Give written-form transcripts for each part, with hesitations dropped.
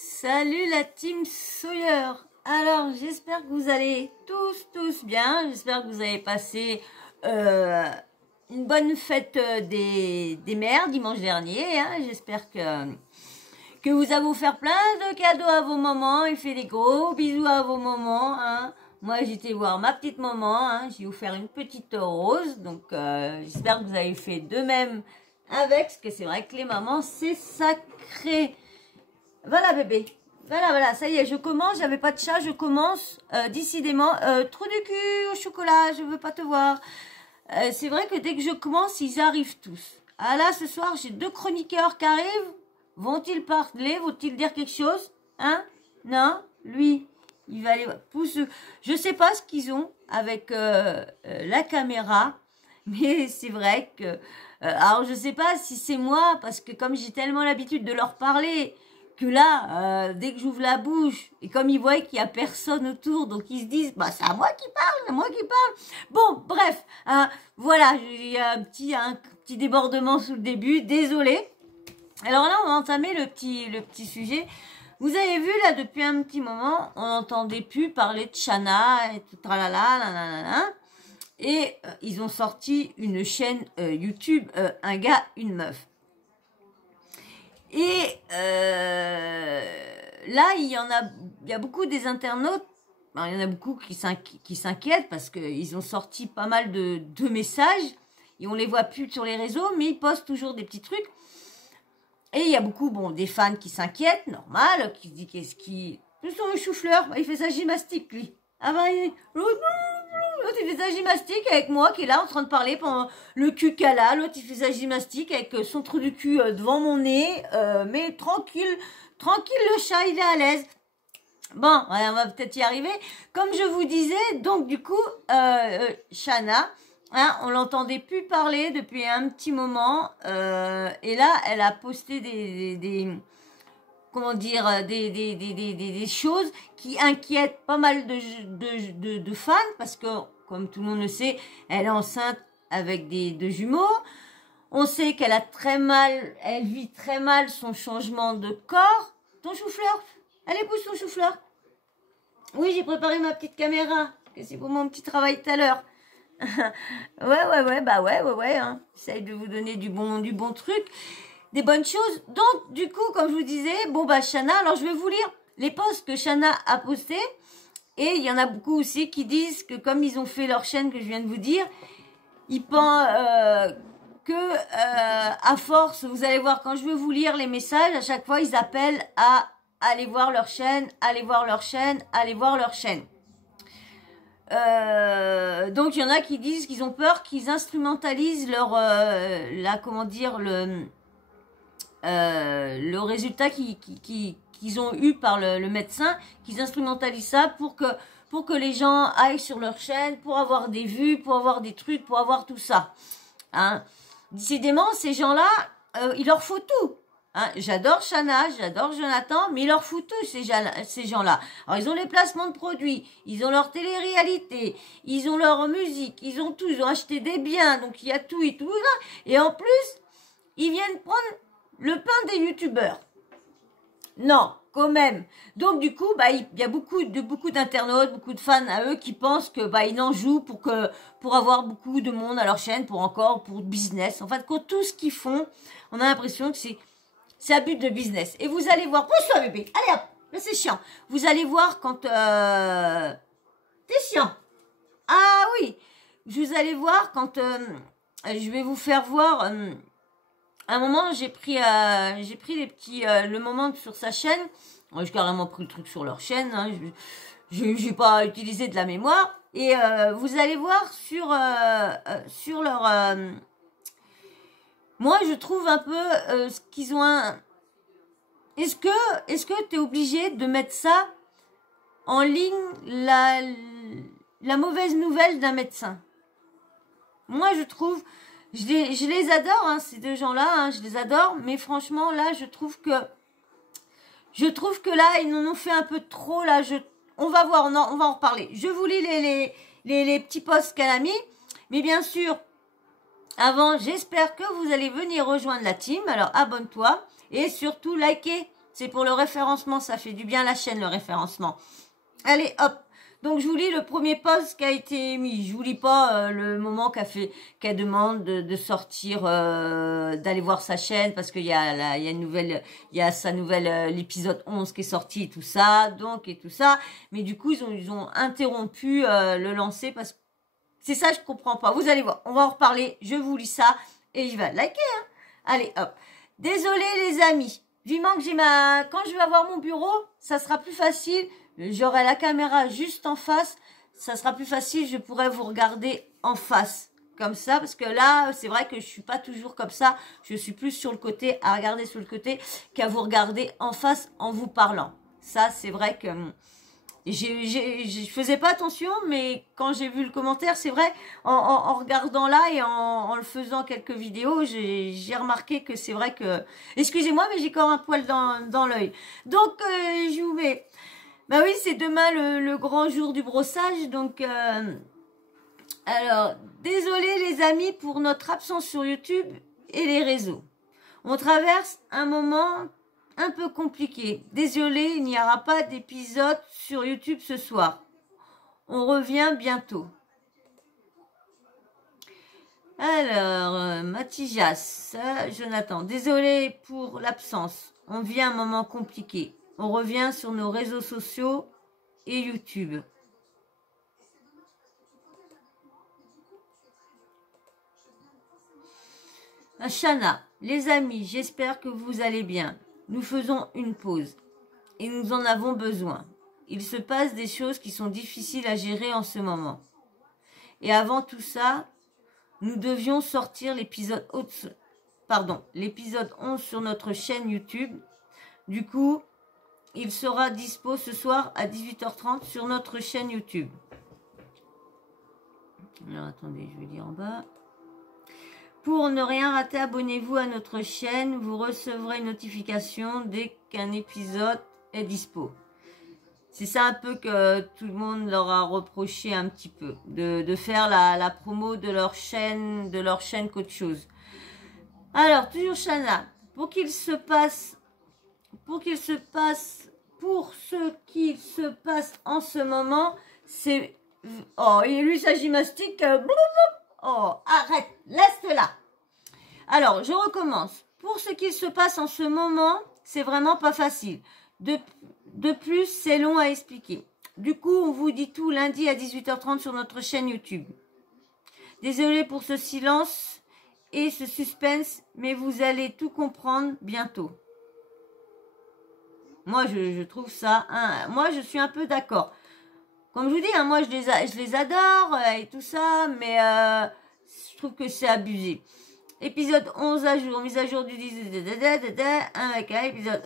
Salut la team Sawyer. Alors j'espère que vous allez tous bien. J'espère que vous avez passé une bonne fête des mères dimanche dernier. Hein. J'espère que vous allez vous faire plein de cadeaux à vos mamans et fait des gros bisous à vos mamans. Hein. Moi j'étais voir ma petite maman. Hein. Je vais vous faire une petite rose. Donc j'espère que vous avez fait de même avec. Parce que c'est vrai que les mamans c'est sacré. Voilà bébé, voilà, ça y est, je commence, j'avais pas de chat, je commence, décidément, trou du cul au chocolat, je veux pas te voir. C'est vrai que dès que je commence, ils arrivent tous. Ah là, ce soir, j'ai 2 chroniqueurs qui arrivent, vont-ils parler, vont-ils dire quelque chose? Hein? Non? Lui, il va aller pousse. Je sais pas ce qu'ils ont avec la caméra, mais c'est vrai que... alors, je sais pas si c'est moi, parce que comme j'ai tellement l'habitude de leur parler... que là, dès que j'ouvre la bouche, et comme ils voient qu'il y a personne autour, donc ils se disent, bah c'est à moi qui parle, c'est à moi qui parle. Bon, bref, hein, voilà, il y a un petit débordement sous le début, désolé. Alors là, on va entamer le petit sujet. Vous avez vu, là, depuis un petit moment, on n'entendait plus parler de Shana et tout, tralala, nanana. Et ils ont sorti une chaîne YouTube, un gars, une meuf. Et là, il y a beaucoup des internautes, il y en a beaucoup qui s'inquiètent parce qu'ils ont sorti pas mal de messages et on les voit plus sur les réseaux, mais ils postent toujours des petits trucs. Et il y a beaucoup, bon, des fans qui s'inquiètent, normal, qui se disent qu'est-ce qui... Plus son chou-fleur, il fait sa gymnastique, lui. Ah ben, l'autre, il fait sa gymnastique avec moi qui est là en train de parler pendant le cul qu'elle a. L'autre, il fait sa gymnastique avec son trou du cul devant mon nez. Mais tranquille, le chat, il est à l'aise. Bon, on va peut-être y arriver. Comme je vous disais, donc du coup, Shana, hein, on l'entendait plus parler depuis un petit moment. Et là, elle a posté comment dire, des choses qui inquiètent pas mal de fans parce que, comme tout le monde le sait, elle est enceinte avec 2 jumeaux. On sait qu'elle a elle vit très mal son changement de corps. Ton chou-fleur, allez, pousse ton chou-fleur. Oui, j'ai préparé ma petite caméra, que c'est pour mon petit travail tout à l'heure. ouais, hein. J'essaye de vous donner du bon truc. Des bonnes choses. Donc, du coup, comme je vous disais, bon, bah, Shana, alors je vais vous lire les posts que Shana a postés. Et il y en a beaucoup aussi qui disent que comme ils ont fait leur chaîne que je viens de vous dire, ils pensent à force, vous allez voir, quand je vais vous lire les messages, à chaque fois, ils appellent à aller voir leur chaîne, aller voir leur chaîne, aller voir leur chaîne. Donc, il y en a qui disent qu'ils ont peur qu'ils instrumentalisent leur, comment dire, le résultat qu'ils ont eu par le médecin, qu'ils instrumentalisent ça pour que les gens aillent sur leur chaîne, pour avoir des vues, pour avoir des trucs, pour avoir tout ça. Hein. Décidément, ces gens-là, il leur faut tout. Hein. J'adore Shana, j'adore Jonathan, mais il leur faut tout, ces gens-là. Alors, ils ont les placements de produits, ils ont leur télé-réalité, ils ont leur musique, ils ont tout, ils ont acheté des biens, donc il y a tout et tout. Là. Et en plus, ils viennent prendre le pain des youtubeurs. Non, quand même. Donc du coup, bah il y a beaucoup d'internautes, beaucoup de fans à eux qui pensent que bah ils en jouent pour avoir beaucoup de monde à leur chaîne, pour business. En fait, tout ce qu'ils font, on a l'impression que c'est à but de business. Et vous allez voir, pousse-toi bébé. Allez hop, là c'est chiant. Vous allez voir quand t'es chiant. Ah oui, vous allez voir quand je vais vous faire voir. À un moment, j'ai pris les petits, le moment sur sa chaîne. J'ai carrément pris le truc sur leur chaîne. Hein. J'ai pas utilisé de la mémoire. Et vous allez voir sur leur. Moi, je trouve un peu ce qu'ils ont. Est-ce que t'es obligé de mettre ça en ligne la mauvaise nouvelle d'un médecin? Moi, je trouve. Je les adore, hein, ces 2 gens-là, hein, je les adore, mais franchement, là, je trouve que là, ils en ont fait un peu trop, là, on va voir, on va en reparler. Je vous lis les petits posts qu'elle a mis, mais bien sûr, avant, j'espère que vous allez venir rejoindre la team, alors abonne-toi, et surtout, likez, C'est pour le référencement, ça fait du bien à la chaîne, le référencement. Allez, hop. Donc, je vous lis le premier post qui a été mis. Je vous lis pas le moment qu'elle demande de sortir, d'aller voir sa chaîne parce qu'il y a une nouvelle, il y a sa nouvelle, l'épisode 11 qui est sorti, tout ça, donc, et tout ça. Mais du coup, ils ont interrompu le lancer parce que c'est ça, je comprends pas. Vous allez voir, on va en reparler. Je vous lis ça et je vais liker, hein. Allez, hop. Désolé les amis. Vivement que quand je vais avoir mon bureau, ça sera plus facile. J'aurai la caméra juste en face. Ça sera plus facile. Je pourrai vous regarder en face. Comme ça. Parce que là, c'est vrai que je suis pas toujours comme ça. Je suis plus sur le côté, à regarder sur le côté, qu'à vous regarder en face en vous parlant. Ça, c'est vrai que je faisais pas attention, mais quand j'ai vu le commentaire, c'est vrai, en regardant là et en le faisant quelques vidéos, j'ai remarqué que c'est vrai que... Excusez-moi, mais j'ai encore un poil dans l'œil. Donc, je vous mets... Bah oui, c'est demain le grand jour du brossage, donc... Alors, désolé les amis pour notre absence sur YouTube et les réseaux. On traverse un moment un peu compliqué. Désolé, il n'y aura pas d'épisode sur YouTube ce soir. On revient bientôt. Alors, Matijas, Jonathan, désolé pour l'absence. On vit un moment compliqué. On revient sur nos réseaux sociaux et YouTube. Shana, les amis, j'espère que vous allez bien. Nous faisons une pause et nous en avons besoin. Il se passe des choses qui sont difficiles à gérer en ce moment. Et avant tout ça, nous devions sortir l'épisode 11 sur notre chaîne YouTube. Du coup, il sera dispo ce soir à 18h30 sur notre chaîne YouTube. Alors, attendez, je vais lire en bas. Pour ne rien rater, abonnez-vous à notre chaîne. Vous recevrez une notification dès qu'un épisode est dispo. C'est ça un peu que tout le monde leur a reproché un petit peu. De faire la promo de leur chaîne qu'autre chose. Alors, toujours Shana. Pour ce qu'il se passe en ce moment, c'est... Oh, et lui, sa gymnastique... Oh, arrête, laisse là. Alors, je recommence. Pour ce qu'il se passe en ce moment, c'est vraiment pas facile. De plus, c'est long à expliquer. Du coup, on vous dit tout lundi à 18h30 sur notre chaîne YouTube. Désolé pour ce silence et ce suspense, mais vous allez tout comprendre bientôt. Moi, je trouve ça... moi, je suis un peu d'accord. Comme je vous dis, hein, moi, je les adore et tout ça, mais je trouve que c'est abusé. Épisode 11 à jour, mise à jour du 10, avec un épisode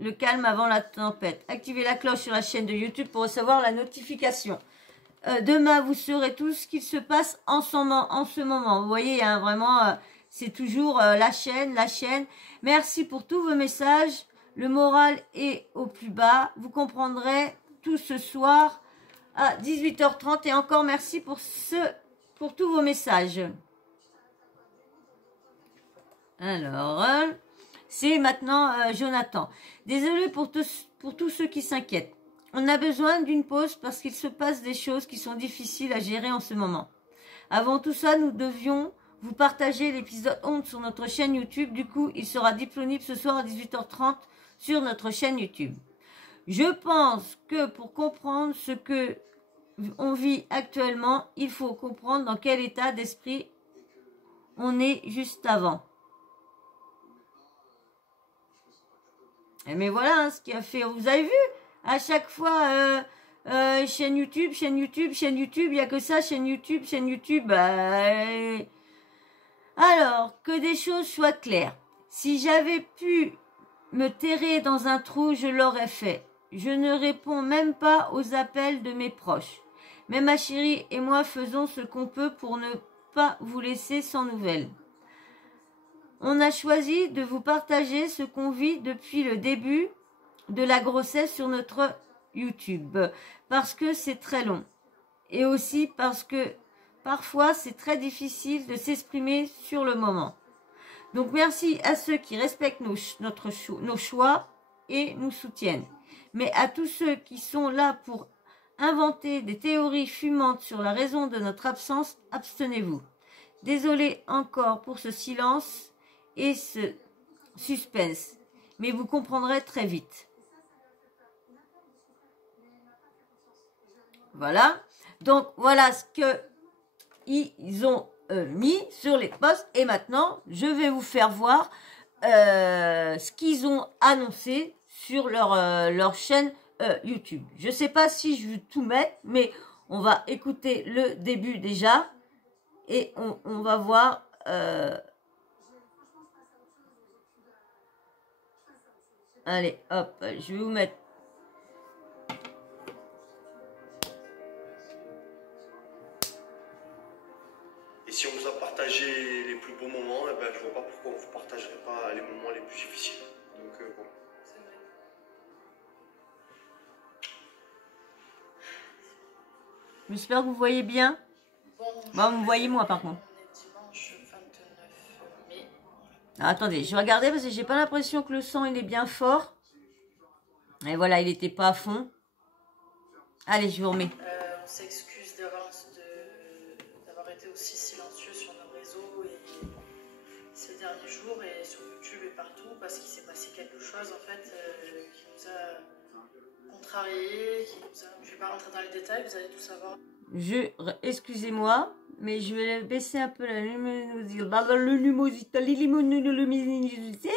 le calme avant la tempête. Activez la cloche sur la chaîne de YouTube pour recevoir la notification. Demain, vous saurez tout ce qui se passe en ce moment. Vous voyez, hein, vraiment, c'est toujours la chaîne. Merci pour tous vos messages. Le moral est au plus bas. Vous comprendrez tout ce soir à 18h30. Et encore merci pour tous vos messages. Alors, c'est maintenant Jonathan. Désolé pour tous ceux qui s'inquiètent. On a besoin d'une pause parce qu'il se passe des choses qui sont difficiles à gérer en ce moment. Avant tout ça, nous devions vous partager l'épisode 11 sur notre chaîne YouTube. Du coup, il sera disponible ce soir à 18h30 sur notre chaîne YouTube. Je pense que pour comprendre ce que on vit actuellement, il faut comprendre dans quel état d'esprit on est juste avant. Mais voilà hein, ce qui a fait. Vous avez vu à chaque fois chaîne YouTube, il n'y a que ça, chaîne YouTube. Alors, que des choses soient claires. Si j'avais pu me terrer dans un trou, je l'aurais fait. Je ne réponds même pas aux appels de mes proches. Mais ma chérie et moi faisons ce qu'on peut pour ne pas vous laisser sans nouvelles. On a choisi de vous partager ce qu'on vit depuis le début de la grossesse sur notre YouTube. Parce que c'est très long. Et aussi parce que parfois c'est très difficile de s'exprimer sur le moment. Donc merci à ceux qui respectent nos choix et nous soutiennent. Mais à tous ceux qui sont là pour inventer des théories fumantes sur la raison de notre absence, abstenez-vous. Désolé encore pour ce silence et ce suspense, mais vous comprendrez très vite. Voilà. Donc, voilà ce qu'ils ont mis sur les posts. Et maintenant, je vais vous faire voir ce qu'ils ont annoncé sur leur chaîne YouTube. Je ne sais pas si je vais tout mettre, mais on va écouter le début déjà. Et on va voir... Allez, hop, je vais vous mettre... Et si on vous a partagé les plus beaux moments, eh ben, je vois pas pourquoi on ne vous partagerait pas les moments les plus difficiles. Donc bon. C'est vrai. J'espère que vous voyez bien. Bon, vous voyez moi par contre. On est dimanche 29 mai. Alors, attendez, je vais regarder parce que j'ai pas l'impression que le son il est bien fort. Et voilà, il n'était pas à fond. Allez, je vous remets. On s'excuse d'avance d'avoir été aussi silencieux sur nos réseaux et ces derniers jours et sur YouTube et partout parce qu'il s'est passé quelque chose en fait qui nous a contrariés, je vais pas rentrer dans les détails, vous allez tout savoir. Excusez-moi, mais je vais baisser un peu la luminosité.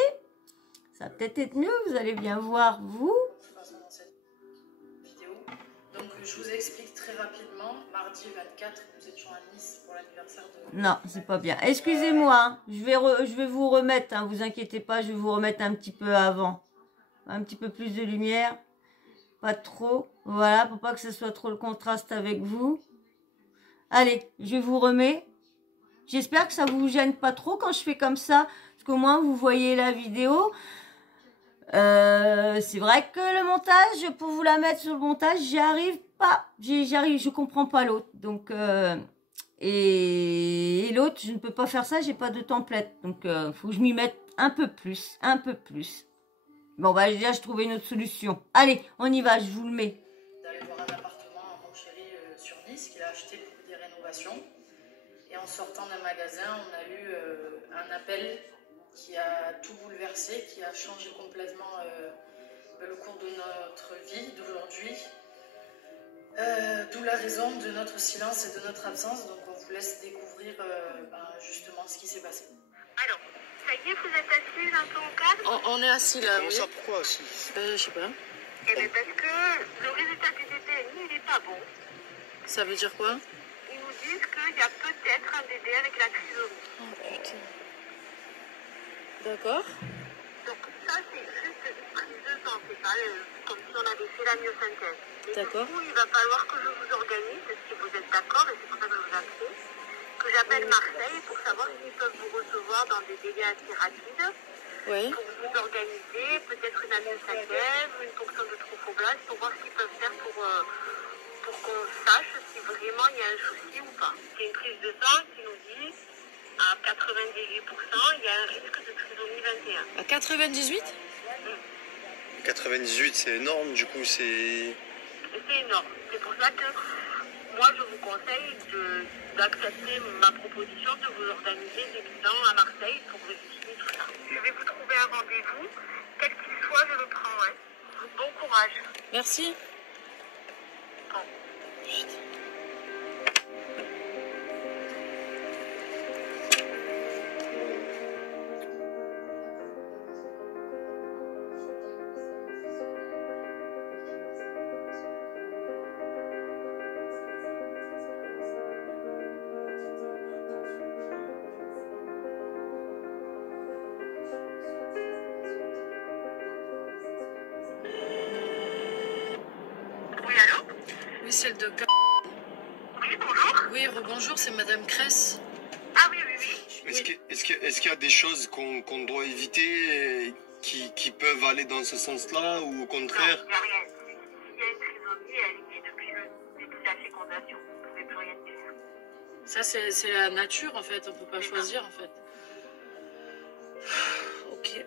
Ça va peut-être être mieux, vous allez bien voir, vous. Dans cette vidéo. Donc je vous explique très rapidement. Mardi 24, nous étions à Nice pour l'anniversaire de... Non, c'est pas bien. Excusez-moi, hein. Je vais vous remettre, hein, vous inquiétez pas, je vais vous remettre un petit peu avant. Un petit peu plus de lumière. Pas trop. Voilà, pour pas que ce soit trop le contraste avec vous. Allez, je vous remets. J'espère que ça vous gêne pas trop quand je fais comme ça. Parce qu'au moins, vous voyez la vidéo. C'est vrai que le montage, pour vous la mettre sur le montage, j'y arrive pas. Je comprends pas l'autre. Donc, et l'autre, je ne peux pas faire ça, j'ai pas de template. Donc, faut que je m'y mette un peu plus. Un peu plus. Bon, bah, déjà, je trouvais une autre solution. Allez, on y va, je vous le mets. D'aller voir un appartement à mon chéri sur Nice qu'il a acheté pour des rénovations. Et en sortant d'un magasin, on a eu un appel qui a tout bouleversé, qui a changé complètement le cours de notre vie d'aujourd'hui. D'où la raison de notre silence et de notre absence. Donc on vous laisse découvrir justement ce qui s'est passé. Alors, ça y est, vous êtes assis dans ton cadre? On est assis là. Comment ça, pourquoi si... Je sais pas. Eh bien, parce que le résultat du DDNI, il n'est pas bon. Ça veut dire quoi? Ils nous disent qu'il y a peut-être un bébé avec la trisomie. Oh putain. D'accord. Donc ça, c'est juste une prise de sang, c'est pas comme si on avait fait la myosynthèse. Et D'accord. du coup, il va falloir que je vous organise, si vous êtes d'accord, et c'est pour ça que je vous appelle, que j'appelle Marseille pour savoir s'ils peuvent vous recevoir dans des délais assez rapides. Ouais. Pour vous organiser, peut-être une amyosynthèse, une ponction de trophoblast, pour voir ce qu'ils peuvent faire pour qu'on sache si vraiment il y a un souci ou pas. C'est une prise de sang qui nous dit à 98%, il y a un risque de trisomie 21. À 98? 98, c'est énorme, du coup, c'est... Et c'est énorme. C'est pour ça que moi, je vous conseille d'accepter ma proposition de vous organiser des bilans à Marseille pour vérifier tout ça. Je vais vous trouver un rendez-vous. Quel qu'il soit, je le prendrai. Bon courage. Merci. Bon. Putain. Oui, allô? Oui, c'est le docteur. Oui, bonjour. Oui, rebonjour, c'est Madame Cress. Ah oui, oui, oui. Est-ce qu'il y a des choses qu'on doit éviter qui peuvent aller dans ce sens-là ou au Non, contraire? il n'y a rien. S'il y a une trisomie, elle y est depuis le début de la fécondation. Vous ne pouvez plus rien dire. Ça, c'est la nature, en fait. On peut pas choisir, en fait. Ok.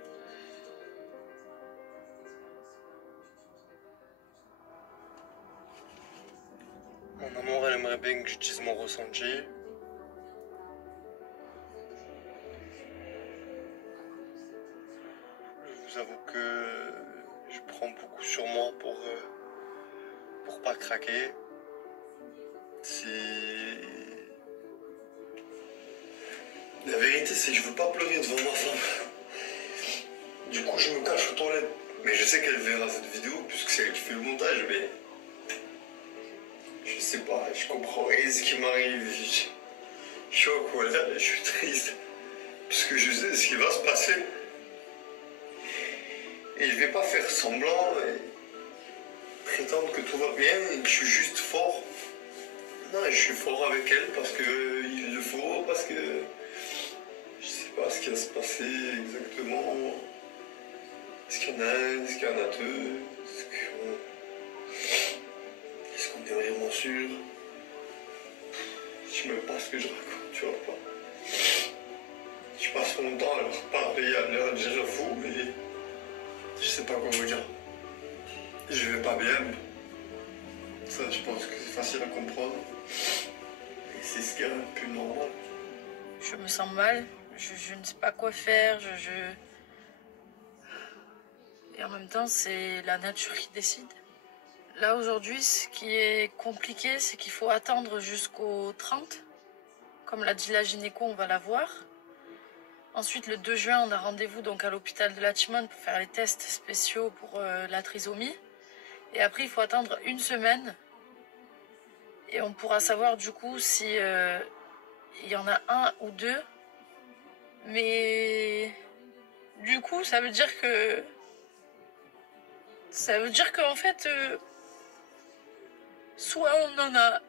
Mon amour, elle aimerait bien que j'utilise mon ressenti. Je vous avoue que je prends beaucoup sur moi pour pas craquer. La vérité, c'est que je veux pas pleurer devant ma femme. Du coup, je me cache aux toilettes. Mais je sais qu'elle verra cette vidéo, puisque c'est elle qui fait le montage, mais... Je sais pas, je comprends rien ce qui m'arrive. Je suis en colère, je suis triste. Puisque je sais ce qui va se passer. Et je vais pas faire semblant et prétendre que tout va bien et que je suis juste fort. Non, je suis fort avec elle parce que il le faut, parce que je sais pas ce qui va se passer exactement. Est-ce qu'il y en a un, est-ce qu'il y en a deux, est-ce qu'on est vraiment sûr? Je sais même pas ce que je raconte, tu vois pas. Je passe mon temps à leur parler, à leur dire fou, mais je sais pas quoi vous dire. Je vais pas bien, mais ça, je pense que c'est facile à comprendre. Et c'est ce qui est un peu normal. Je me sens mal, je ne sais pas quoi faire, Et en même temps, c'est la nature qui décide. Là, aujourd'hui, ce qui est compliqué, c'est qu'il faut attendre jusqu'au 30. Comme l'a dit la gynéco, on va la voir. Ensuite, le 2 juin, on a rendez-vous donc à l'hôpital de Latchman pour faire les tests spéciaux pour la trisomie. Et après, il faut attendre une semaine. Et on pourra savoir du coup si il y en a un ou deux. Mais du coup, ça veut dire qu'en fait, soit on en a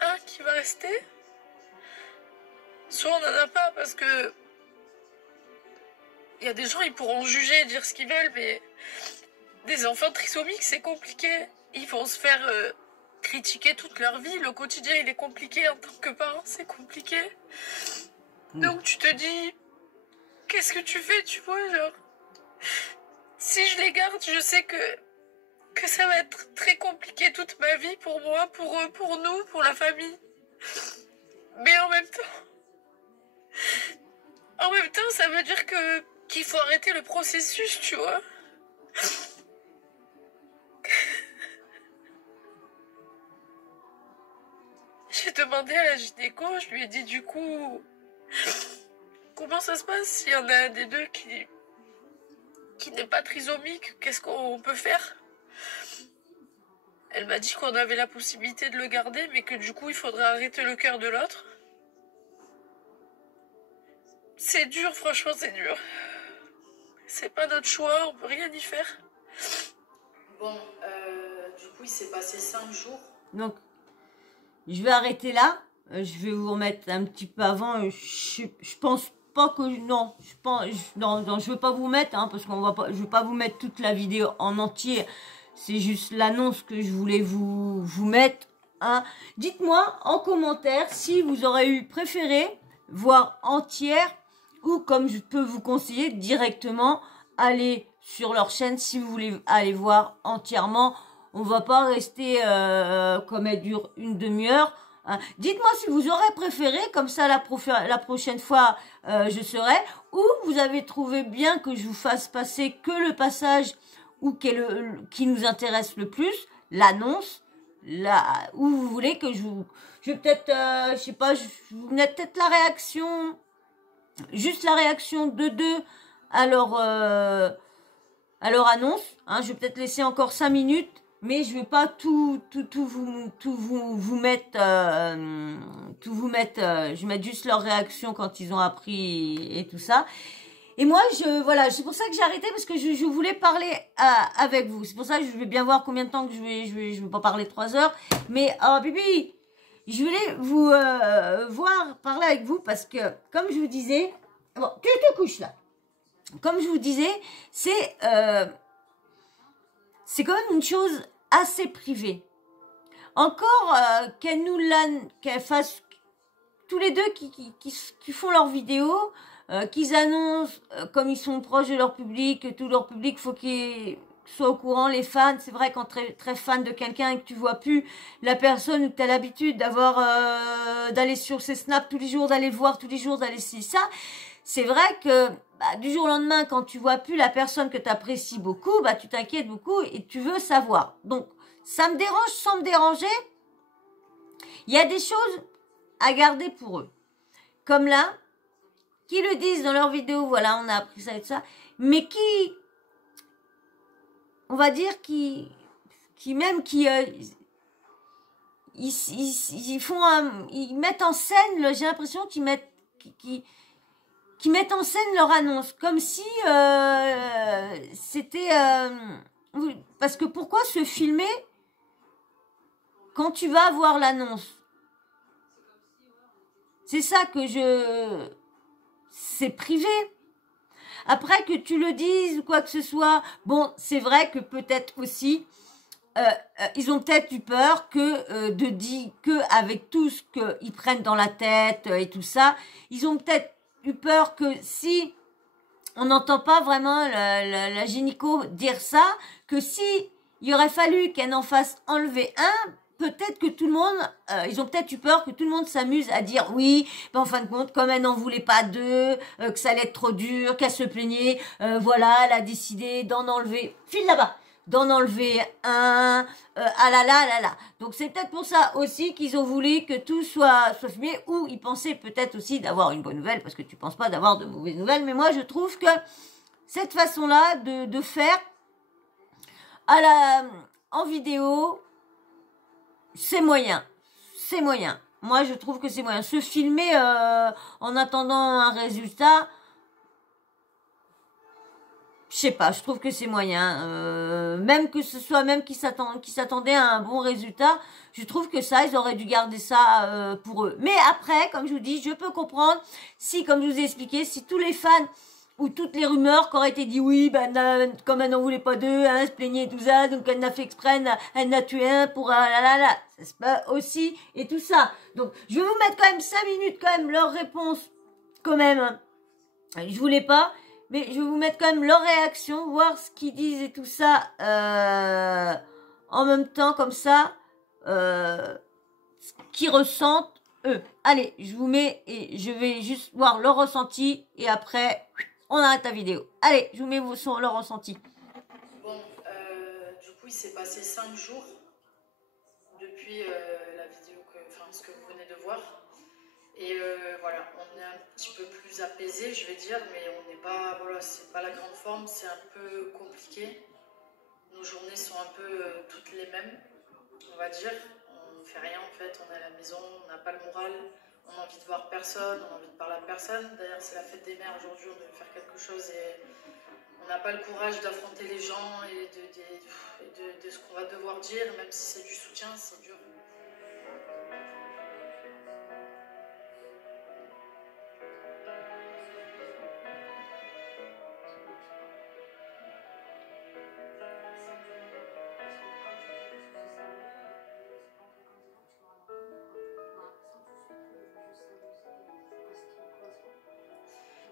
un qui va rester, soit on n'en a pas, parce que il y a des gens, ils pourront juger, dire ce qu'ils veulent, mais des enfants trisomiques, c'est compliqué. Ils vont se faire critiquer toute leur vie. Le quotidien, il est compliqué en tant que parent, c'est compliqué. Donc tu te dis, qu'est-ce que tu fais, tu vois, genre, si je les garde, je sais que ça va être très compliqué toute ma vie pour moi, pour eux, pour nous, pour la famille. Mais en même temps, ça veut dire qu'il faut arrêter le processus, tu vois. J'ai demandé à la gynéco, je lui ai dit du coup, comment ça se passe s'il y en a un des deux qui n'est pas trisomique, qu'est-ce qu'on peut faire? Elle m'a dit qu'on avait la possibilité de le garder, mais que du coup il faudrait arrêter le cœur de l'autre. C'est dur, franchement c'est dur. C'est pas notre choix, on peut rien y faire. Bon, du coup il s'est passé 5 jours. Donc, je vais arrêter là. Je vais vous remettre un petit peu avant. Je pense pas que... Non, non, je veux pas vous mettre, hein, parce qu'on va pas... Je veux pas vous mettre toute la vidéo en entier. C'est juste l'annonce que je voulais vous mettre. Hein. Dites-moi en commentaire si vous aurez préféré voir entière ou comme je peux vous conseiller directement aller sur leur chaîne si vous voulez aller voir entièrement. On va pas rester comme elle dure une demi-heure. Hein. Dites-moi si vous aurez préféré, comme ça la prochaine fois je serai. Ou vous avez trouvé bien que je vous fasse passer que le passage ou qui nous intéresse le plus, l'annonce, où vous voulez que je vais peut-être, je sais pas, je vous mets peut-être la réaction, juste la réaction de deux à leur annonce. Hein, je vais peut-être laisser encore 5 minutes, mais je vais pas tout vous mettre, je vais mettre juste leur réaction quand ils ont appris et tout ça. Et moi, voilà, c'est pour ça que j'ai arrêté, parce que je voulais parler avec vous. C'est pour ça que je vais bien voir combien de temps que je vais pas parler 3 heures. Mais, Bibi, je voulais vous parler avec vous, parce que, comme je vous disais, bon, tu te couches là. Comme je vous disais, c'est quand même une chose assez privée. Encore qu'elle fasse tous les deux qui font leurs vidéos, qu'ils annoncent comme ils sont proches de leur public, que tout leur public faut qu'ils soient au courant, les fans. C'est vrai, quand très, très fan de quelqu'un et que tu vois plus la personne ou que tu as l'habitude d'aller sur ses snaps tous les jours, d'aller le voir tous les jours, d'aller ci, ça, c'est vrai que du jour au lendemain, quand tu vois plus la personne que tu apprécies beaucoup, tu t'inquiètes beaucoup et tu veux savoir. Donc, ça me dérange sans me déranger. Il y a des choses à garder pour eux. Comme là, qui le disent dans leurs vidéos, voilà, on a appris ça et tout ça, mais qui, on va dire, ils mettent en scène, j'ai l'impression qu'ils mettent en scène leur annonce, comme si c'était... parce que pourquoi se filmer quand tu vas voir l'annonce? C'est ça que c'est privé. Après que tu le dises ou quoi que ce soit, bon, c'est vrai que peut-être aussi, ils ont peut-être eu peur que avec tout ce qu'ils prennent dans la tête et tout ça, ils ont peut-être eu peur que si on n'entend pas vraiment la gynéco dire ça, que si il aurait fallu qu'elle en fasse enlever un, peut-être que tout le monde, ils ont peut-être eu peur que tout le monde s'amuse à dire oui, en fin de compte, comme elle n'en voulait pas deux, que ça allait être trop dur, qu'elle se plaignait, voilà, elle a décidé d'en enlever, file là-bas, d'en enlever un, ah là là là là. Donc c'est peut-être pour ça aussi qu'ils ont voulu que tout soit filmé, ou ils pensaient peut-être aussi d'avoir une bonne nouvelle, parce que tu penses pas d'avoir de mauvaises nouvelles, mais moi je trouve que cette façon-là de faire en vidéo, c'est moyen. C'est moyen. Moi, je trouve que c'est moyen. Se filmer en attendant un résultat, je sais pas, je trouve que c'est moyen. Même que ce soit même qui s'attendaient à un bon résultat, je trouve que ça, ils auraient dû garder ça pour eux. Mais après, comme je vous dis, je peux comprendre si, comme je vous ai expliqué, si tous les fans ou toutes les rumeurs qui auraient été dit oui, comme elle n'en voulait pas deux, elle se plaignait et tout ça, donc elle n'a fait exprès, elle n'a tué un pour ça se peut aussi, et tout ça. Donc, je vais vous mettre quand même 5 minutes, quand même, leur réponse, quand même. Je voulais pas, mais je vais vous mettre quand même leur réaction, voir ce qu'ils disent et tout ça, en même temps, comme ça, ce qu'ils ressentent, eux. Allez, je vous mets, et je vais juste voir leur ressenti, et après... on arrête la vidéo. Allez, je vous mets leur ressenti. Bon, du coup, il s'est passé 5 jours depuis la vidéo, ce que vous venez de voir. Et voilà, on est un petit peu plus apaisé, je vais dire, mais on n'est pas, voilà, c'est pas la grande forme, c'est un peu compliqué. Nos journées sont un peu toutes les mêmes, on va dire. On ne fait rien en fait, on est à la maison, on n'a pas le moral. On a envie de voir personne, on a envie de parler à personne. D'ailleurs, c'est la fête des mères aujourd'hui, on devait faire quelque chose et on n'a pas le courage d'affronter les gens et de ce qu'on va devoir dire, même si c'est du soutien, c'est dur.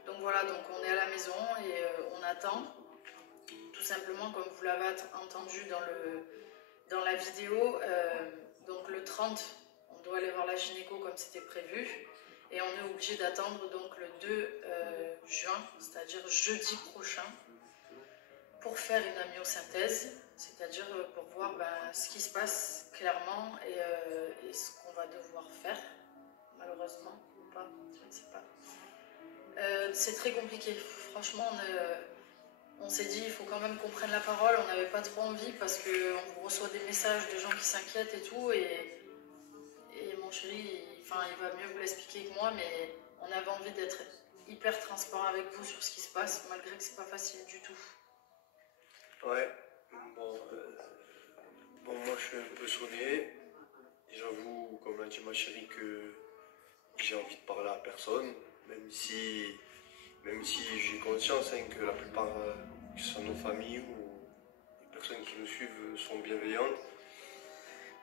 Donc voilà, donc on est à la maison et on attend, tout simplement comme vous l'avez entendu dans la vidéo. Donc le 30, on doit aller voir la gynéco comme c'était prévu et on est obligé d'attendre donc le 2 juin, c'est-à-dire jeudi prochain, pour faire une amniosynthèse, c'est-à-dire pour voir ce qui se passe clairement et ce qu'on va devoir faire, malheureusement, ou pas, je ne sais pas. C'est très compliqué, franchement on s'est dit il faut quand même qu'on prenne la parole, on n'avait pas trop envie parce qu'on reçoit des messages de gens qui s'inquiètent et tout et mon chéri, il va mieux vous l'expliquer que moi, mais on avait envie d'être hyper transparent avec vous sur ce qui se passe malgré que c'est pas facile du tout. Ouais, bon moi je suis un peu sonné, j'avoue comme l'a dit ma chérie que j'ai envie de parler à personne. Même si j'ai conscience que la plupart, que ce soit nos familles ou les personnes qui nous suivent, sont bienveillantes.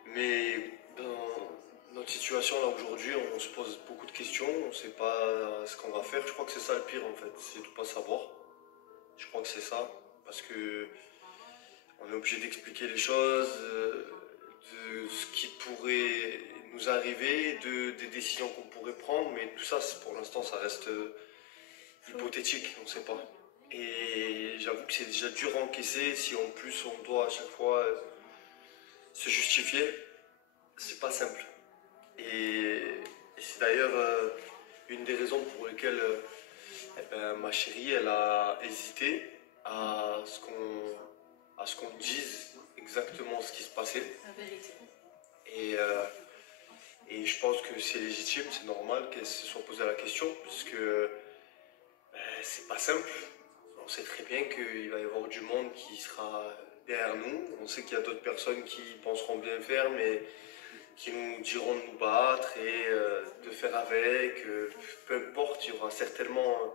Mais dans notre situation là aujourd'hui, on se pose beaucoup de questions, on ne sait pas ce qu'on va faire. Je crois que c'est ça le pire en fait, c'est de ne pas savoir. Je crois que c'est ça, parce que on est obligé d'expliquer les choses, de ce qui pourrait nous arriver, des décisions qu'on pourrait prendre, mais tout ça, pour l'instant, ça reste hypothétique, on ne sait pas. Et j'avoue que c'est déjà dur à encaisser si en plus on doit à chaque fois se justifier. C'est pas simple. Et c'est d'ailleurs une des raisons pour lesquelles ma chérie, elle a hésité à ce qu'on dise exactement ce qui se passait. La vérité. Et je pense que c'est légitime, c'est normal qu'elle se soit posé la question, puisque c'est pas simple. On sait très bien qu'il va y avoir du monde qui sera derrière nous. On sait qu'il y a d'autres personnes qui penseront bien faire, mais qui nous diront de nous battre et de faire avec. Peu importe, il y aura certainement...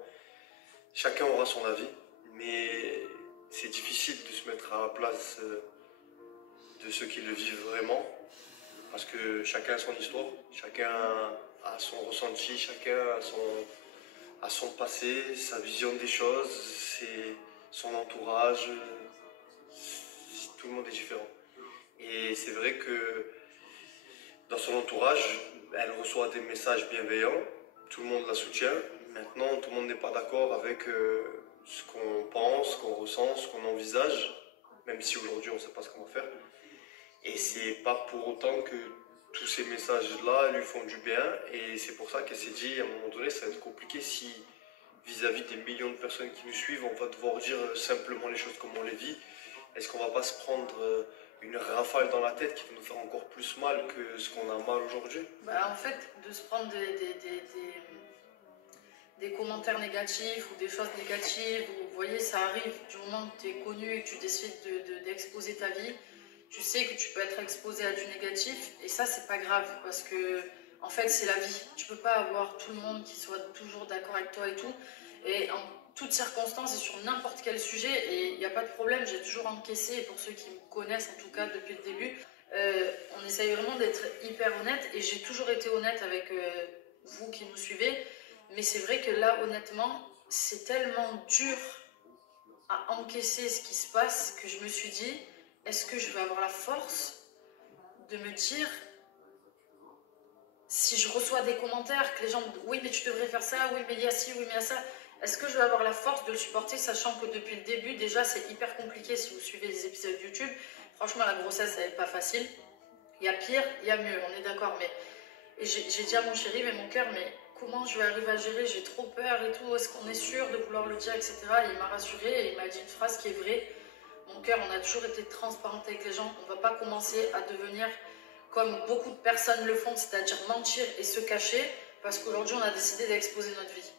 chacun aura son avis, mais c'est difficile de se mettre à la place de ceux qui le vivent vraiment, parce que chacun a son histoire, chacun a son ressenti, chacun a son passé, sa vision des choses, son entourage, tout le monde est différent. Et c'est vrai que dans son entourage, elle reçoit des messages bienveillants, tout le monde la soutient. Maintenant, tout le monde n'est pas d'accord avec ce qu'on pense, ce qu'on ressent, ce qu'on envisage, même si aujourd'hui on ne sait pas ce qu'on va faire. Et c'est pas pour autant que tous ces messages-là lui font du bien. Et c'est pour ça qu'elle s'est dit, à un moment donné, ça va être compliqué si, vis-à-vis des millions de personnes qui nous suivent, on va devoir dire simplement les choses comme on les vit. Est-ce qu'on va pas se prendre une rafale dans la tête qui va nous faire encore plus mal que ce qu'on a mal aujourd'hui? En fait, de se prendre des commentaires négatifs ou des choses négatives, vous voyez, ça arrive du moment que tu es connu et que tu décides d'exposer ta vie. Tu sais que tu peux être exposé à du négatif et ça, c'est pas grave parce que, en fait, c'est la vie. Tu peux pas avoir tout le monde qui soit toujours d'accord avec toi et tout. Et en toutes circonstances et sur n'importe quel sujet, et il n'y a pas de problème, j'ai toujours encaissé, et pour ceux qui me connaissent en tout cas depuis le début, on essaye vraiment d'être hyper honnête et j'ai toujours été honnête avec vous qui nous suivez, mais c'est vrai que là honnêtement c'est tellement dur à encaisser ce qui se passe que je me suis dit, est-ce que je vais avoir la force de me dire, si je reçois des commentaires que les gens me disent oui mais tu devrais faire ça, oui mais il y a ci, oui mais il y a ça, est-ce que je vais avoir la force de le supporter, sachant que depuis le début, déjà, c'est hyper compliqué si vous suivez les épisodes YouTube. Franchement, la grossesse, elle n'est pas facile. Il y a pire, il y a mieux, on est d'accord. Mais j'ai dit à mon chéri, mais mon cœur, mais comment je vais arriver à gérer? J'ai trop peur et tout. Est-ce qu'on est sûr de vouloir le dire, etc. Et il m'a rassuré et il m'a dit une phrase qui est vraie. Mon cœur, on a toujours été transparente avec les gens. On ne va pas commencer à devenir comme beaucoup de personnes le font, c'est-à-dire mentir et se cacher, parce qu'aujourd'hui, on a décidé d'exposer notre vie.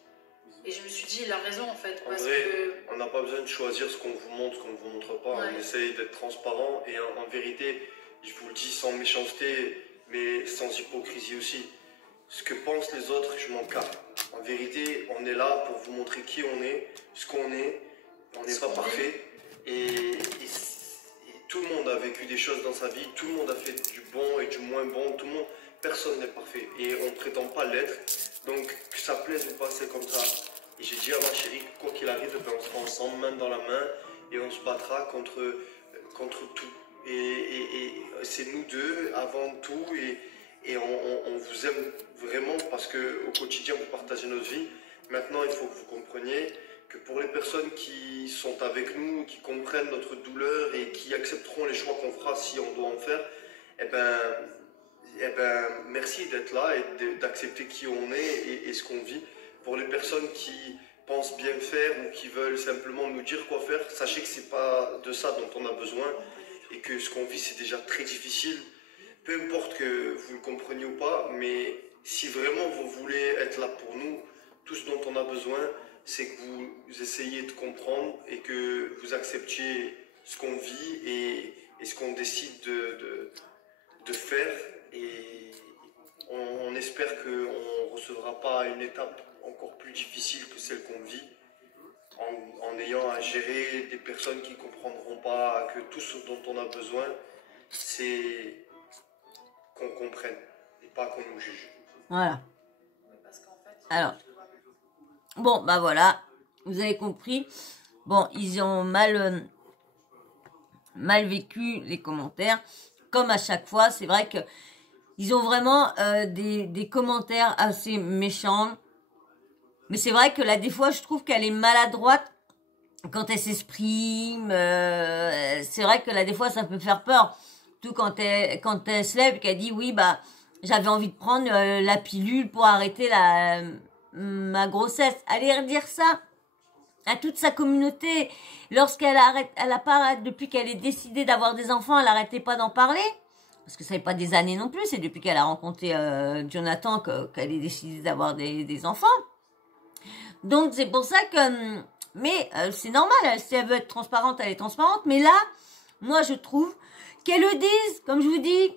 Et je me suis dit, il a raison en fait. En vrai, on n'a pas besoin de choisir ce qu'on vous montre, ce qu'on ne vous montre pas. Ouais. On essaye d'être transparent et en vérité, je vous le dis sans méchanceté, mais sans hypocrisie aussi. Ce que pensent les autres, je m'en carre. En vérité, on est là pour vous montrer qui on est, ce qu'on est. On n'est pas parfait. Et tout le monde a vécu des choses dans sa vie, tout le monde a fait du bon et du moins bon, personne n'est parfait. Et on ne prétend pas l'être. Donc, que ça plaise ou pas, c'est comme ça. Et j'ai dit à ma chérie, quoi qu'il arrive, on sera ensemble, main dans la main, et on se battra contre tout. Et c'est nous deux avant tout, et on vous aime vraiment parce qu'au quotidien, vous partagez notre vie. Maintenant, il faut que vous compreniez que pour les personnes qui sont avec nous, qui comprennent notre douleur et qui accepteront les choix qu'on fera si on doit en faire, merci d'être là et d'accepter qui on est et ce qu'on vit. Pour les personnes qui pensent bien faire ou qui veulent simplement nous dire quoi faire, sachez que c'est pas de ça dont on a besoin et que ce qu'on vit c'est déjà très difficile. Peu importe que vous le compreniez ou pas, mais si vraiment vous voulez être là pour nous, tout ce dont on a besoin, c'est que vous essayiez de comprendre et que vous acceptiez ce qu'on vit et ce qu'on décide de faire. Et on espère qu'on ne recevra pas une étape encore plus difficile que celle qu'on vit en ayant à gérer des personnes qui ne comprendront pas que tout ce dont on a besoin, c'est qu'on comprenne et pas qu'on nous juge. Voilà. Alors, bon, bah voilà, vous avez compris. Bon, ils ont mal mal vécu les commentaires. Comme à chaque fois, c'est vrai que ils ont vraiment des commentaires assez méchants. Mais c'est vrai que là, des fois, je trouve qu'elle est maladroite quand elle s'exprime. C'est vrai que là, des fois, ça peut faire peur. Tout quand elle se lève et qu'elle dit, oui, bah, j'avais envie de prendre la pilule pour arrêter ma grossesse. Allez redire ça à toute sa communauté. Lorsqu'elle depuis qu'elle est décidée d'avoir des enfants, elle n'arrêtait pas d'en parler. Parce que ça fait pas des années non plus, c'est depuis qu'elle a rencontré Jonathan qu'elle est décidée d'avoir des enfants. Donc c'est pour ça que... Mais c'est normal, si elle veut être transparente, elle est transparente. Mais là, moi je trouve qu'elle le dise, comme je vous dis,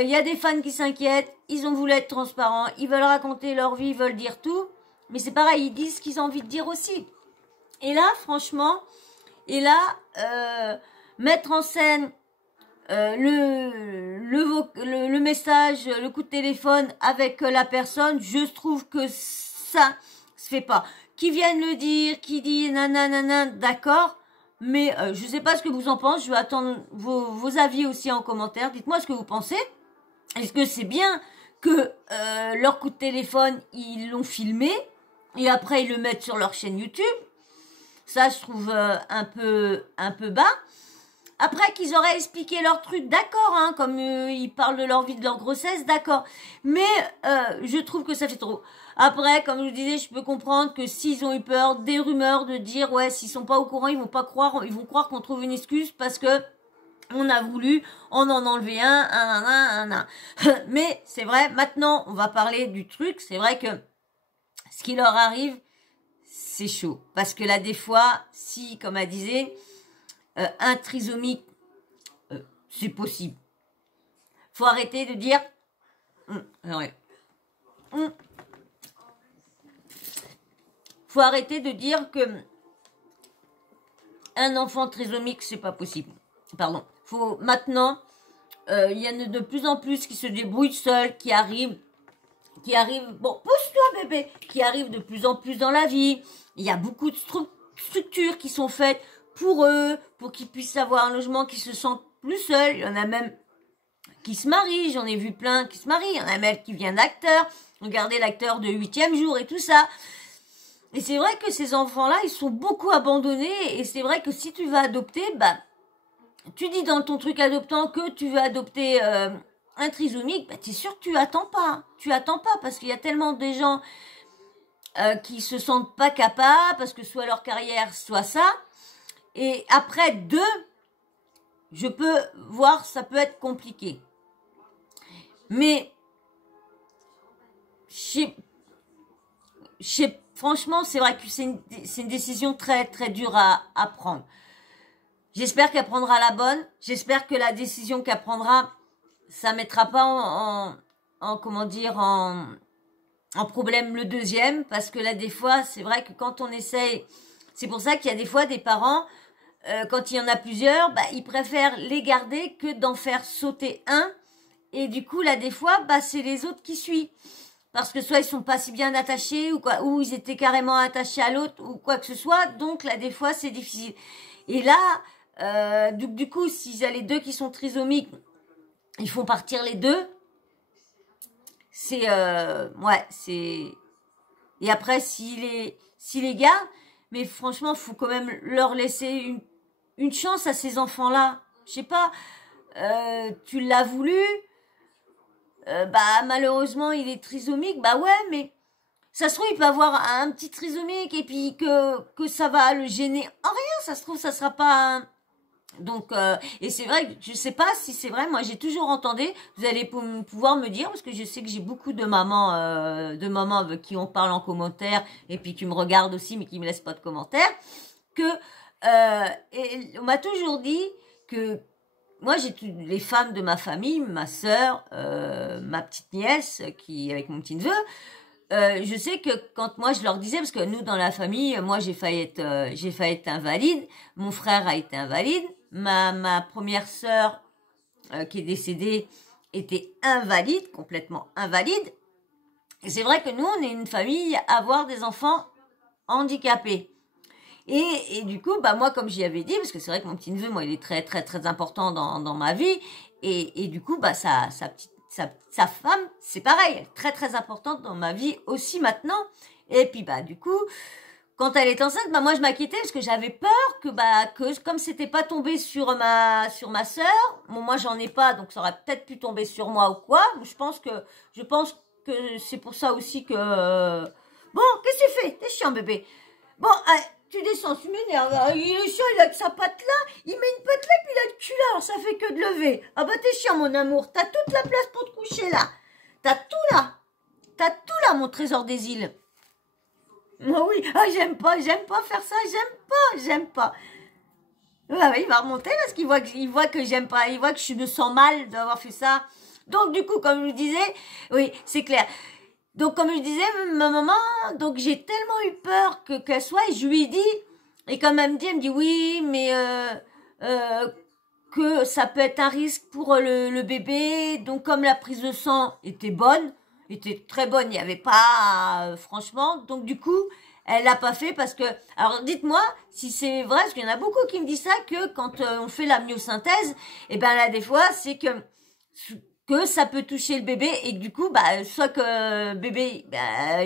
il y a des fans qui s'inquiètent, ils ont voulu être transparents, ils veulent raconter leur vie, ils veulent dire tout. Mais c'est pareil, ils disent ce qu'ils ont envie de dire aussi. Et là, franchement, mettre en scène le message, le coup de téléphone avec la personne, je trouve que ça se fait pas. Qui viennent le dire, qui dit nanana, d'accord, mais je sais pas ce que vous en pensez, je vais attendre vos avis aussi en commentaire, dites-moi ce que vous pensez. Est-ce que c'est bien que leur coup de téléphone, ils l'ont filmé, et après ils le mettent sur leur chaîne YouTube? Ça, je trouve un peu bas. Après qu'ils auraient expliqué leur truc, d'accord, hein, comme ils parlent de leur vie, de leur grossesse, d'accord. Mais je trouve que ça fait trop. Après, comme je vous disais, je peux comprendre que s'ils ont eu peur des rumeurs, de dire, ouais, s'ils sont pas au courant, ils vont croire qu'on trouve une excuse parce que on a voulu en enlever un. Mais c'est vrai, maintenant, on va parler du truc. C'est vrai que ce qui leur arrive, c'est chaud. Parce que là, des fois, si, comme elle disait, un trisomique, c'est possible. Faut arrêter de dire... Faut arrêter de dire que un enfant trisomique, c'est pas possible. Pardon. Faut maintenant, il y en a de plus en plus qui se débrouillent seuls, qui arrivent, bon, pousse-toi bébé, qui arrivent de plus en plus dans la vie. Il y a beaucoup de structures qui sont faites pour eux, pour qu'ils puissent avoir un logement, qu'ils se sentent plus seuls. Il y en a même qui se marient, j'en ai vu plein qui se marient. Il y en a même qui vient d'acteur. Regardez l'acteur de 8e jour et tout ça. Et c'est vrai que ces enfants-là, ils sont beaucoup abandonnés. Et c'est vrai que si tu vas adopter, bah, tu dis dans ton truc adoptant que tu veux adopter un trisomique, bah, t'es sûr que tu attends pas. Tu attends pas parce qu'il y a tellement de gens qui se sentent pas capables parce que soit leur carrière, soit ça. Et après 2, je peux voir, ça peut être compliqué. Mais, franchement, c'est vrai que c'est une décision très, très dure à prendre. J'espère qu'elle prendra la bonne. J'espère que la décision qu'elle prendra, ça mettra pas en problème le deuxième. Parce que là, des fois, c'est vrai que quand on essaye, c'est pour ça qu'il y a des fois des parents, quand il y en a plusieurs, bah, ils préfèrent les garder que d'en faire sauter un. Et du coup, là, des fois, bah, c'est les autres qui suivent. Parce que soit ils sont pas si bien attachés, ou ils étaient carrément attachés à l'autre, ou quoi que ce soit. Donc, là, des fois, c'est difficile. Et là, du coup, s'ils y a les 2 qui sont trisomiques, ils font partir les 2. C'est, c'est... Et après, s'ils les gardent, mais franchement, faut quand même leur laisser une chance à ces enfants-là. Je sais pas, tu l'as voulu, bah malheureusement il est trisomique, bah ouais, mais ça se trouve il peut avoir un petit trisomique et puis que ça va le gêner en rien, ça se trouve ça sera pas... Donc, et c'est vrai que je sais pas si c'est vrai, moi j'ai toujours entendu, vous allez pouvoir me dire, parce que je sais que j'ai beaucoup de mamans avec qui on parle en commentaire, et puis qui me regardent aussi, mais qui me laissent pas de commentaires, que, et on m'a toujours dit que, moi j'ai les femmes de ma famille, ma sœur, ma petite nièce, qui, avec mon petit neveu, je sais que quand moi je leur disais, parce que nous dans la famille, moi j'ai failli être invalide, mon frère a été invalide, ma première sœur qui est décédée était invalide, complètement invalide. Et c'est vrai que nous on est une famille à avoir des enfants handicapés. Et du coup, bah moi, comme j'y avais dit, parce que c'est vrai que mon petit neveu, moi, il est très très très important dans ma vie, et du coup, bah sa femme, c'est pareil, elle est très très importante dans ma vie aussi maintenant. Et puis bah du coup, quand elle est enceinte, bah moi je m'inquiétais parce que j'avais peur que comme c'était pas tombé sur ma sœur, bon moi j'en ai pas, donc ça aurait peut-être pu tomber sur moi ou quoi. Je pense que c'est pour ça aussi que bon, qu'est-ce que tu fais? T'es chiant bébé. Bon, tu descends, tu m'énerves. Il est chiant, il a que sa patte là, il met une patte là, puis il a le cul là, alors ça fait que de lever. Ah bah t'es chiant mon amour, t'as toute la place pour te coucher là. T'as tout là, mon trésor des îles. Moi oui, j'aime pas faire ça, j'aime pas. Ah oui, il va remonter parce qu'il voit que j'aime pas, il voit que je me sens mal d'avoir fait ça. Donc du coup, comme je vous disais, oui, c'est clair. Donc comme je disais, ma maman, donc j'ai tellement eu peur qu'elle soit, et je lui ai dit, et quand elle me dit oui, mais que ça peut être un risque pour le bébé. Donc comme la prise de sang était très bonne, il n'y avait pas, franchement, donc du coup, elle l'a pas fait parce que, alors dites-moi si c'est vrai, parce qu'il y en a beaucoup qui me disent ça, que quand on fait la myosynthèse, et ben là des fois c'est que ça peut toucher le bébé et que du coup bah soit que bébé bah,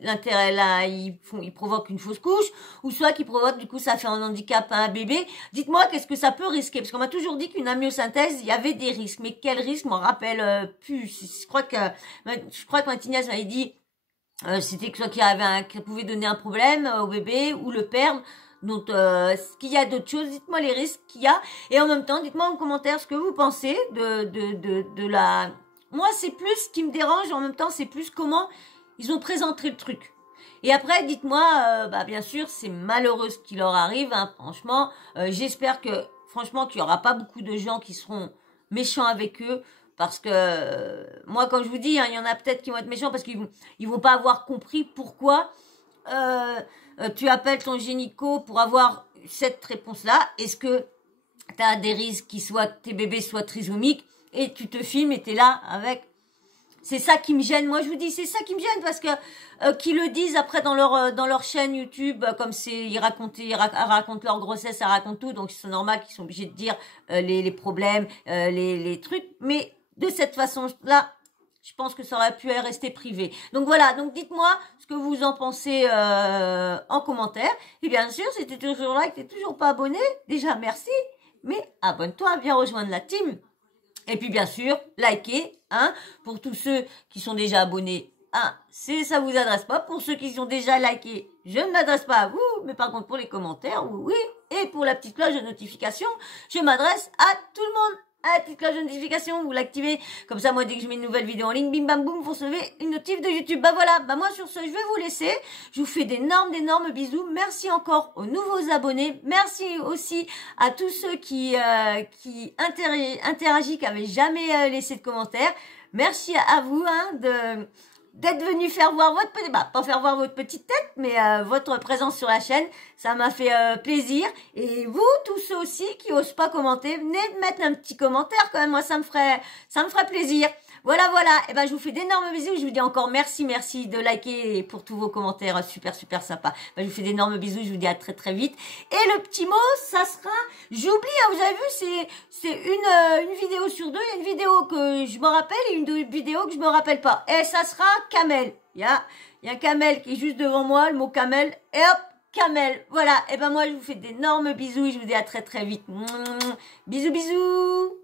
l'intérêt là il provoque une fausse couche, ou soit qu'il provoque du coup ça fait un handicap à un bébé. Dites-moi qu'est-ce que ça peut risquer, parce qu'on m'a toujours dit qu'une amyosynthèse il y avait des risques, mais quel risque, m'en rappelle plus. Je crois que ma tignasse m'avait dit c'était que soit qu'il pouvait donner un problème au bébé ou le perdre. Donc, est-ce qu'il y a d'autres choses? Dites-moi les risques qu'il y a. Et en même temps, dites-moi en commentaire ce que vous pensez de la... Moi, c'est plus ce qui me dérange. En même temps, c'est plus comment ils ont présenté le truc. Et après, dites-moi, bah, bien sûr, c'est malheureux ce qui leur arrive. Hein, franchement, j'espère que, franchement, qu'il y aura pas beaucoup de gens qui seront méchants avec eux. Parce que, moi, comme je vous dis, hein, il y en a peut-être qui vont être méchants parce qu'ils vont pas avoir compris pourquoi... tu appelles ton gynéco pour avoir cette réponse-là. Est-ce que tu as des risques tes bébés soient trisomiques, et tu te filmes et tu es là avec... C'est ça qui me gêne. Moi, je vous dis, c'est ça qui me gêne parce que qu'ils le disent après dans leur chaîne YouTube, comme ils racontent leur grossesse, ils racontent tout, donc c'est normal qu'ils sont obligés de dire les problèmes, les trucs. Mais de cette façon-là, je pense que ça aurait pu rester privé. Donc voilà, donc dites-moi ce que vous en pensez en commentaire. Et bien sûr, si tu es toujours là et que tu n'es toujours pas abonné, déjà merci, mais abonne-toi, viens rejoindre la team. Et puis bien sûr, likez, hein, pour tous ceux qui sont déjà abonnés. Ça vous adresse pas. Pour ceux qui sont déjà likés, je ne m'adresse pas à vous, mais par contre pour les commentaires, oui. Et pour la petite cloche de notification, je m'adresse à tout le monde. À la petite cloche de notification, vous l'activez. Comme ça, moi, dès que je mets une nouvelle vidéo en ligne, bim bam boum, vous recevez une notif de YouTube. Bah voilà, bah moi sur ce, je vais vous laisser. Je vous fais d'énormes bisous. Merci encore aux nouveaux abonnés. Merci aussi à tous ceux qui interagissent, qui n'avaient jamais laissé de commentaires. Merci à vous d'être venu faire voir pas faire voir votre petite tête, mais votre présence sur la chaîne. Ça m'a fait plaisir. Et vous, tous ceux aussi qui osent pas commenter, venez mettre un petit commentaire quand même. Moi, ça me ferait plaisir. Voilà. Et ben, je vous fais d'énormes bisous. Je vous dis encore merci de liker pour tous vos commentaires super sympa. Ben, je vous fais d'énormes bisous. Je vous dis à très vite. Et le petit mot, ça sera, j'oublie, hein, vous avez vu, c'est une vidéo sur deux. Il y a une vidéo que je me rappelle et une vidéo que je me rappelle pas. Et ça sera camel. Il y a un camel qui est juste devant moi, le mot camel. Et hop, camel. Voilà. Et ben, moi, je vous fais d'énormes bisous et je vous dis à très vite. Bisous.